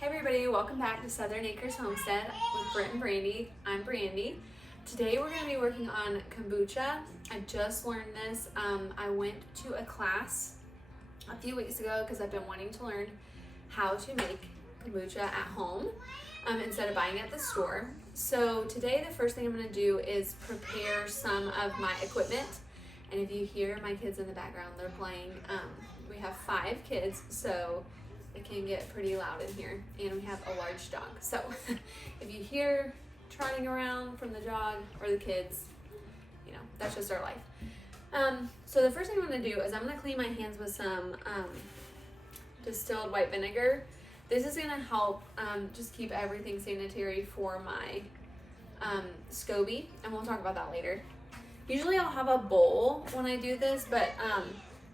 Hey everybody, welcome back to Southern Acres Homestead with Britt and Brandy. I'm Brandy. Today we're going to be working on kombucha. I just learned this. I went to a class a few weeks ago because I've been wanting to learn how to make kombucha at home instead of buying it at the store. So today the first thing I'm going to do is prepare some of my equipment. And if you hear my kids in the background, they're playing. We have 5 kids, so it can get pretty loud in here, and we have a large dog. So if you hear trotting around from the dog or the kids, you know, that's just our life. So the first thing I'm going to do is I'm going to clean my hands with some distilled white vinegar. This is going to help just keep everything sanitary for my SCOBY, and we'll talk about that later. Usually I'll have a bowl when I do this, but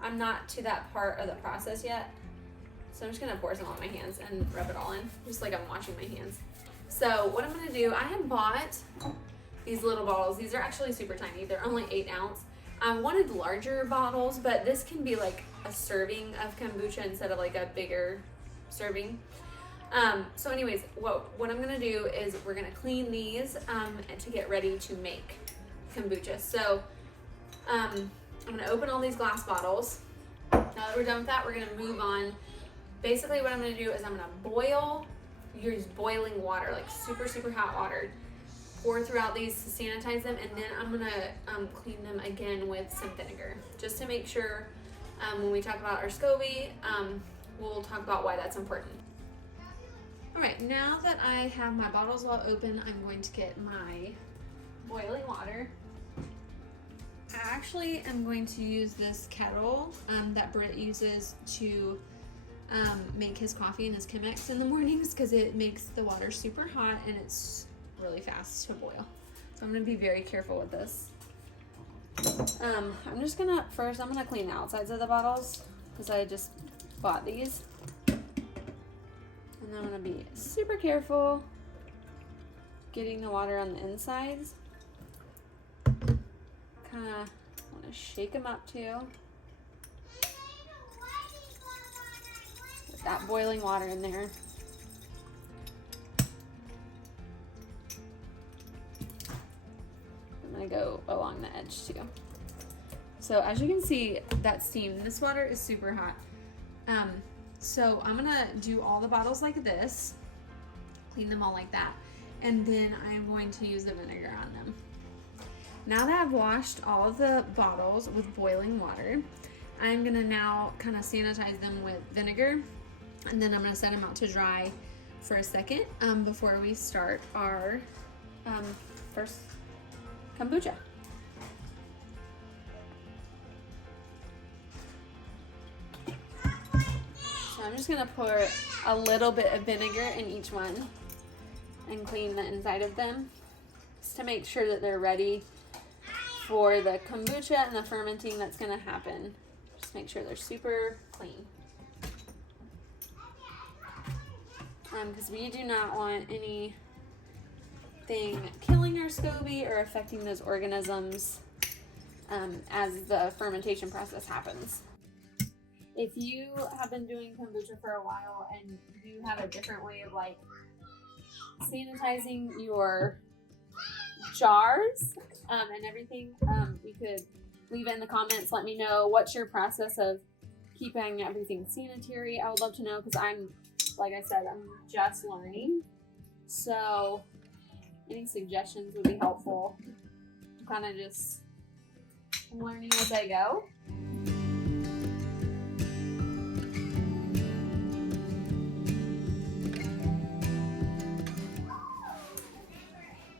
I'm not to that part of the process yet. So I'm just gonna pour some on my hands and rub it all in, just like I'm washing my hands. So what I'm gonna do, I had bought these little bottles. These are actually super tiny. They're only 8 ounce. I wanted larger bottles, but this can be like a serving of kombucha instead of like a bigger serving. So anyways, what I'm gonna do is we're gonna clean these to get ready to make kombucha. So I'm gonna open all these glass bottles. Now that we're done with that, we're gonna move on. Basically what I'm gonna do is I'm gonna use boiling water, like super hot water, pour throughout these to sanitize them, and then I'm gonna clean them again with some vinegar, just to make sure when we talk about our SCOBY, we'll talk about why that's important. All right, now that I have my bottles all open, I'm going to get my boiling water. I actually am going to use this kettle that Britt uses to make his coffee and his Chemex in the mornings, because it makes the water super hot and it's really fast to boil. So I'm going to be very careful with this. I'm just gonna clean the outsides of the bottles because I just bought these, and then I'm going to be super careful getting the water on the insides. Kind of want to shake them up too. With that boiling water in there. I'm going to go along the edge too. So as you can see, that steam, this water is super hot. So I'm going to do all the bottles like this, clean them all like that, and then I'm going to use the vinegar on them. Now that I've washed all of the bottles with boiling water, I'm gonna now kind of sanitize them with vinegar, and then I'm gonna set them out to dry for a second before we start our first kombucha. So I'm just gonna pour a little bit of vinegar in each one and clean the inside of them, just to make sure that they're ready for the kombucha and the fermenting that's going to happen. Just make sure they're super clean. Because we do not want anything killing our SCOBY or affecting those organisms as the fermentation process happens. If you have been doing kombucha for a while and you have a different way of like sanitizing your jars and everything, you could leave it in the comments. Let me know what's your process of keeping everything sanitary. I would love to know, because like I said, I'm just learning. So any suggestions would be helpful. Kind of just learning as I go.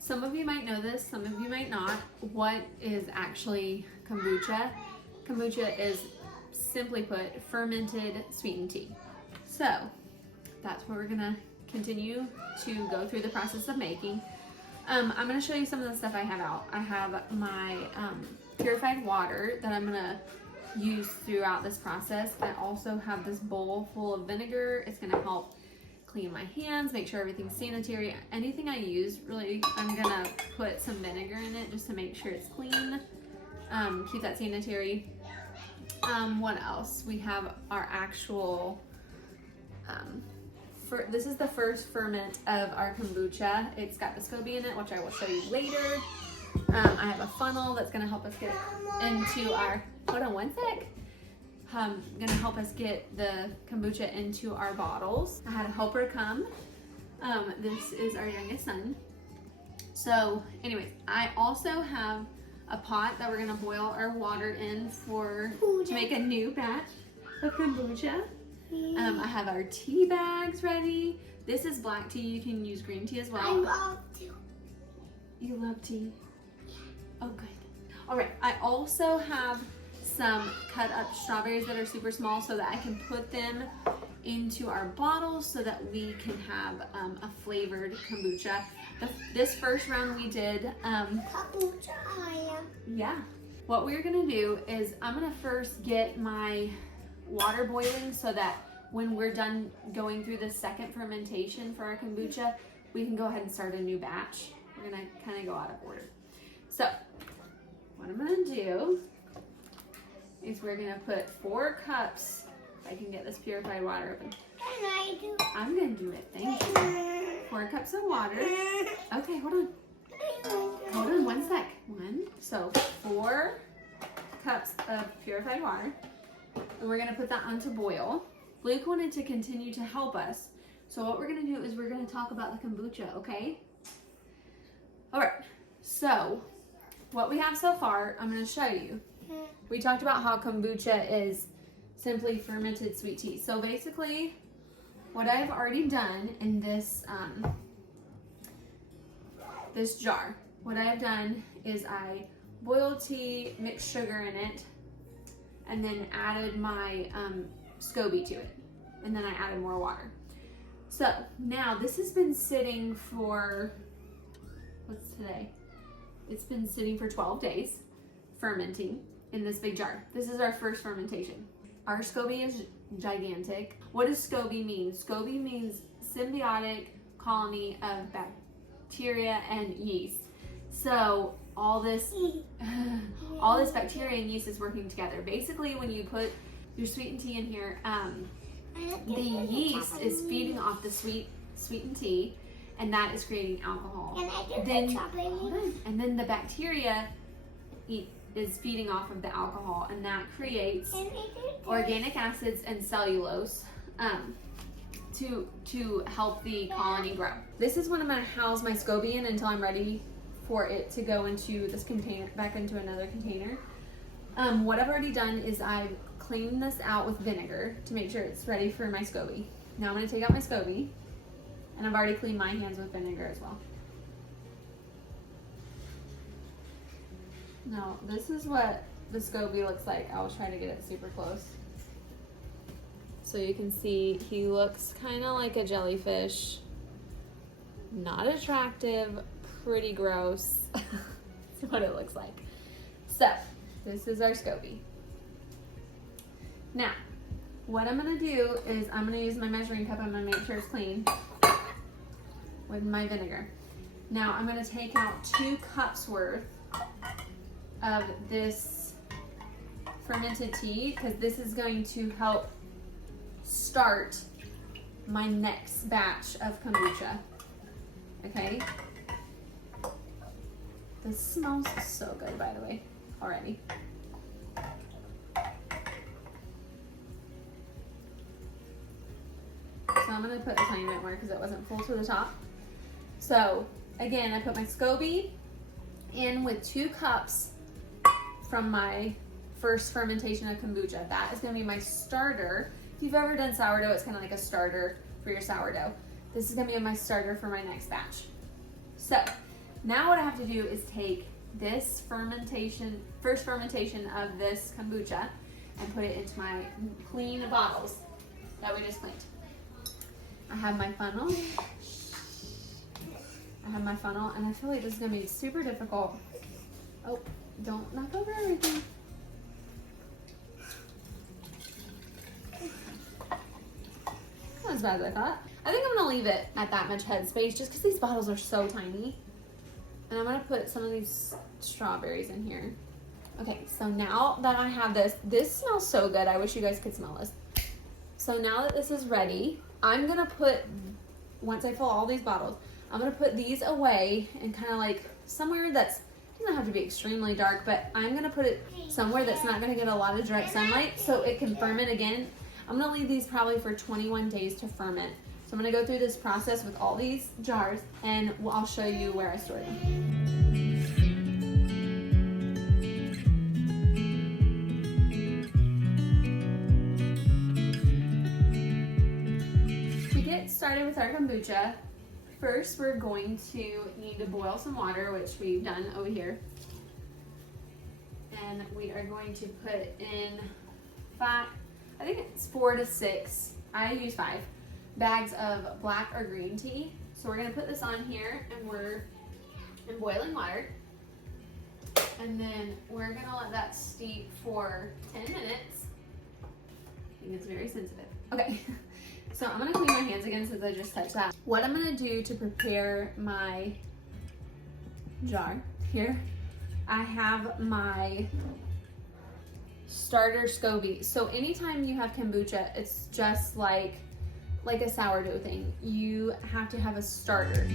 Some of you might know this, some of you might not. What is actually kombucha? Kombucha is, simply put, fermented sweetened tea. So that's what we're gonna continue to go through the process of making. I'm gonna show you some of the stuff I have out. I have my purified water that I'm gonna use throughout this process. I also have this bowl full of vinegar. It's gonna help clean my hands, make sure everything's sanitary. Anything I use, really, I'm gonna put some vinegar in it just to make sure it's clean, keep that sanitary. What else? We have our actual this is the first ferment of our kombucha. It's got the SCOBY in it, which I will show you later. I have a funnel that's gonna help us get into our, hold on one sec. Gonna help us get the kombucha into our bottles. I had a helper come. This is our youngest son. So anyways, I also have a pot that we're gonna boil our water in to make a new batch of kombucha. I have our tea bags ready. This is black tea. You can use green tea as well. I love tea. You love tea? Yeah. Oh, good. All right. I also have some cut up strawberries that are super small so that I can put them into our bottles so that we can have a flavored kombucha. This first round we did Kombucha. yeah. What we're gonna do is I'm gonna first get my water boiling so that when we're done going through the second fermentation for our kombucha, we can go ahead and start a new batch. We're gonna kind of go out of order. So what I'm gonna do is we're gonna put 4 cups, if I can get this purified water open. Can I do? I'm gonna do it, thank you. 4 cups of water. Okay, hold on. Hold on one sec. So 4 cups of purified water. And we're gonna put that on to boil. Luke wanted to continue to help us. So what we're gonna do is we're gonna talk about the kombucha, okay? All right, so what we have so far, I'm gonna show you. We talked about how kombucha is simply fermented sweet tea. So basically, what I've already done in this, this jar, what I have done is I boiled tea, mixed sugar in it, and then added my SCOBY to it. And then I added more water. So now this has been sitting for, what's today? It's been sitting for 12 days, fermenting in this big jar. This is our first fermentation. Our SCOBY is gigantic. What does SCOBY mean? SCOBY means symbiotic colony of bacteria and yeast. So all this bacteria and yeast is working together. Basically, when you put your sweetened tea in here, the yeast is feeding off the sweetened tea, and that is creating alcohol. And then the bacteria is feeding off of the alcohol, and that creates organic acids and cellulose to help the colony grow. This is what I'm going to house my SCOBY in until I'm ready for it to go into this container, back into another container. What I've already done is I've cleaned this out with vinegar to make sure it's ready for my SCOBY. Now I'm going to take out my SCOBY, and I've already cleaned my hands with vinegar as well. Now this is what the SCOBY looks like. I'll try to get it super close. So you can see he looks kind of like a jellyfish. Not attractive, pretty gross. That's what it looks like. So this is our SCOBY. Now, what I'm gonna do is I'm gonna use my measuring cup. I'm gonna make sure it's clean with my vinegar. Now I'm gonna take out 2 cups worth of this fermented tea, because this is going to help start my next batch of kombucha. Okay? This smells so good, by the way, already. So I'm gonna put a tiny bit more because it wasn't full to the top. So again, I put my SCOBY in with 2 cups from my first fermentation of kombucha. That is gonna be my starter. If you've ever done sourdough, it's kind of like a starter for your sourdough. This is gonna be my starter for my next batch. So now what I have to do is take this first fermentation of this kombucha and put it into my clean bottles that we just cleaned. I have my funnel. And I feel like this is gonna be super difficult. Oh, don't knock over everything. Not as bad as I thought. I think I'm gonna leave it at that much headspace just because these bottles are so tiny. And I'm gonna put some of these strawberries in here. Okay, so now that I have this smells so good. I wish you guys could smell this. So now that this is ready, I'm gonna put, once I fill all these bottles, I'm gonna put these away and kind of like somewhere that's, doesn't have to be extremely dark, but I'm gonna put it somewhere that's not gonna get a lot of direct sunlight so it can ferment again. I'm gonna leave these probably for 21 days to ferment. So I'm gonna go through this process with all these jars and I'll show you where I store them. To get started with our kombucha, first we're going to need to boil some water, which we've done over here. And we are going to put in 5, I think it's 4 to 6, I use 5 bags of black or green tea. So we're gonna put this on here and we're in boiling water. And then we're gonna let that steep for 10 minutes. I think it's very sensitive. Okay, so I'm gonna clean my hands again since I just touched that. What I'm gonna do to prepare my jar here, I have my starter SCOBY. So anytime you have kombucha, it's just like a sourdough thing. You have to have a starter.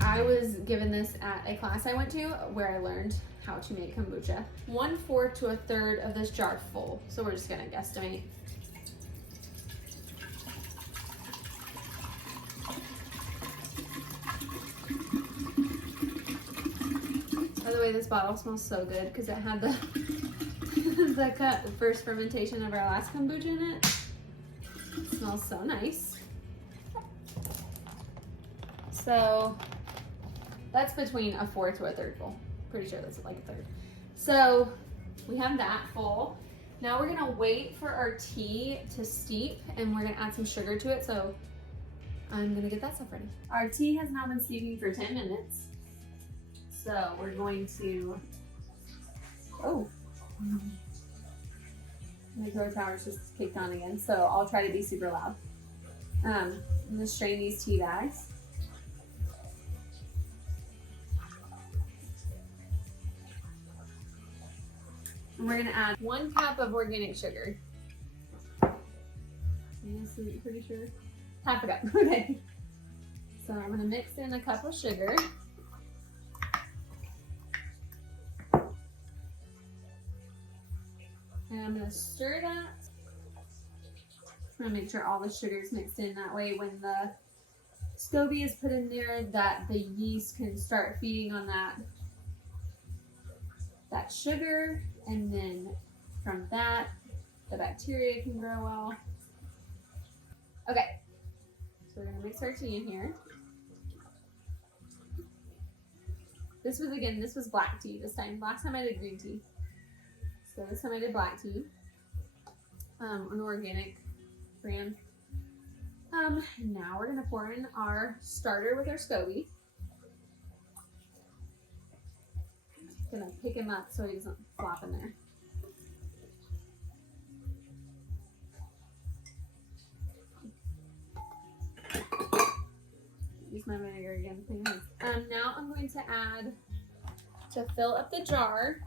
I was given this at a class I went to where I learned how to make kombucha. 1/4 to 1/3 of this jar full. So we're just gonna guesstimate. By the way, this bottle smells so good because it had the the first fermentation of our last kombucha in it. It smells so nice. So that's between 1/4 to 1/3 full. Pretty sure that's like 1/3. So we have that full. Now we're gonna wait for our tea to steep and we're gonna add some sugar to it. So I'm gonna get that stuff ready. Our tea has now been steeping for 10 minutes. So we're going to, my throat power's just kicked on again, so I'll try to be super loud. I'm gonna strain these tea bags. And we're gonna add 1 cup of organic sugar. Pretty sure. 1/2 cup, okay. So I'm gonna mix in a cup of sugar. And I'm gonna stir that. I'm gonna make sure all the sugar is mixed in. That way when the SCOBY is put in there, that the yeast can start feeding on that sugar. And then from that, the bacteria can grow well. Okay, so we're gonna mix our tea in here. This was black tea this time. Last time I did green tea. So this time I did black tea, an organic brand. Now we're gonna pour in our starter with our SCOBY. Gonna pick him up so he doesn't flop in there. Use my vinegar again, please. Now I'm going to add, to fill up the jar,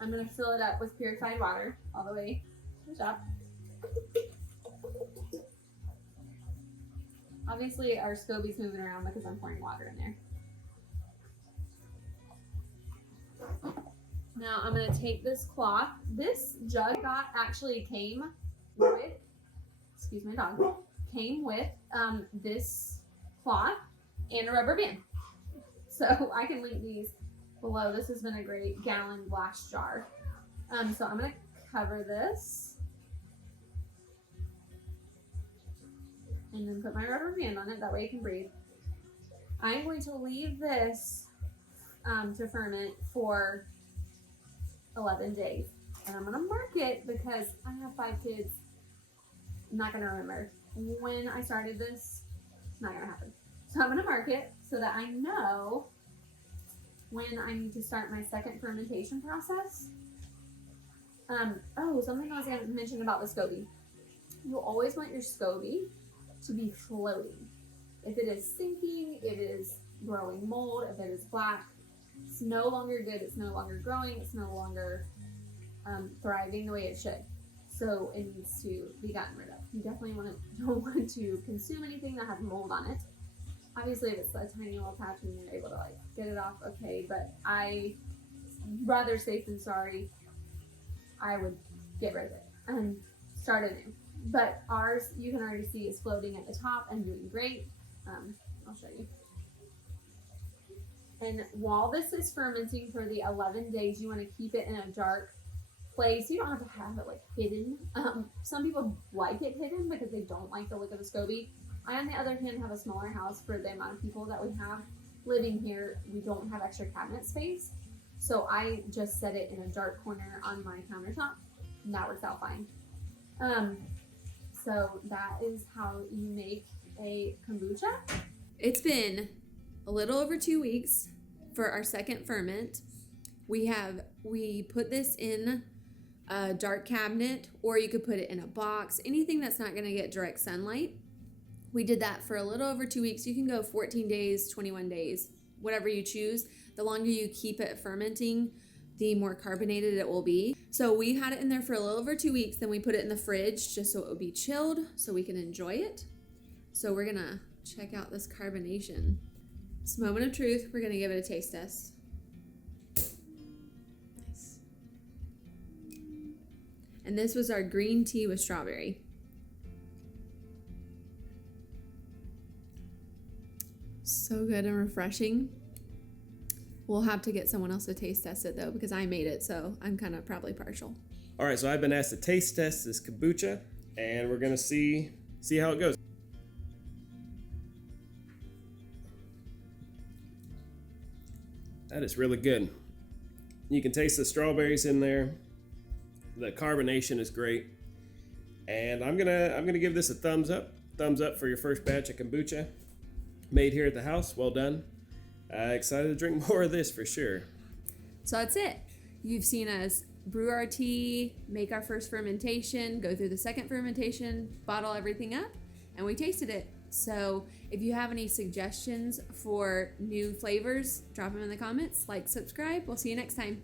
I'm going to fill it up with purified water all the way to the top. Obviously our SCOBY's moving around because I'm pouring water in there. Now I'm going to take this cloth. This jug I got actually came with, excuse my dog, came with this cloth and a rubber band. So I can link these below. This has been a great gallon glass jar. So I'm going to cover this and then put my rubber band on it. That way it can breathe. I'm going to leave this to ferment for 11 days. And I'm going to mark it because I have 5 kids. I'm not going to remember when I started this. It's not going to happen. So I'm going to mark it so that I know when I need to start my second fermentation process. Something else I haven't mentioned about the SCOBY. You always want your SCOBY to be floating. If it is sinking, it is growing mold, if it is black, it's no longer good, it's no longer growing, it's no longer thriving the way it should. So it needs to be gotten rid of. You definitely don't want to consume anything that has mold on it. Obviously, if it's a tiny little patch and you're able to like get it off, okay. But rather safe than sorry. I would get rid of it and start anew. But ours, you can already see, is floating at the top and doing great. I'll show you. And while this is fermenting for the 11 days, you want to keep it in a dark place. You don't have to have it like hidden. Some people like it hidden because they don't like the look of the SCOBY. I, on the other hand, have a smaller house for the amount of people that we have living here. We don't have extra cabinet space. So I just set it in a dark corner on my countertop, and that works out fine. So that is how you make a kombucha. It's been a little over 2 weeks for our second ferment. We put this in a dark cabinet, or you could put it in a box, anything that's not going to get direct sunlight. We did that for a little over 2 weeks. You can go 14 days, 21 days, whatever you choose. The longer you keep it fermenting, the more carbonated it will be. So we had it in there for a little over 2 weeks. Then we put it in the fridge just so it would be chilled so we can enjoy it. So we're gonna check out this carbonation. This moment of truth, we're gonna give it a taste test. Nice. And this was our green tea with strawberry. So good and refreshing. We'll have to get someone else to taste test it though, because I made it, so I'm kind of probably partial. All right, so I've been asked to taste test this kombucha, and we're gonna see how it goes. That is really good. You can taste the strawberries in there. The carbonation is great, and I'm gonna give this a thumbs up. Thumbs up for your first batch of kombucha made here at the house. Well done. Excited to drink more of this for sure. So that's it. You've seen us brew our tea, make our first fermentation, go through the second fermentation, bottle everything up, and we tasted it. So if you have any suggestions for new flavors, drop them in the comments. Like, subscribe. We'll see you next time.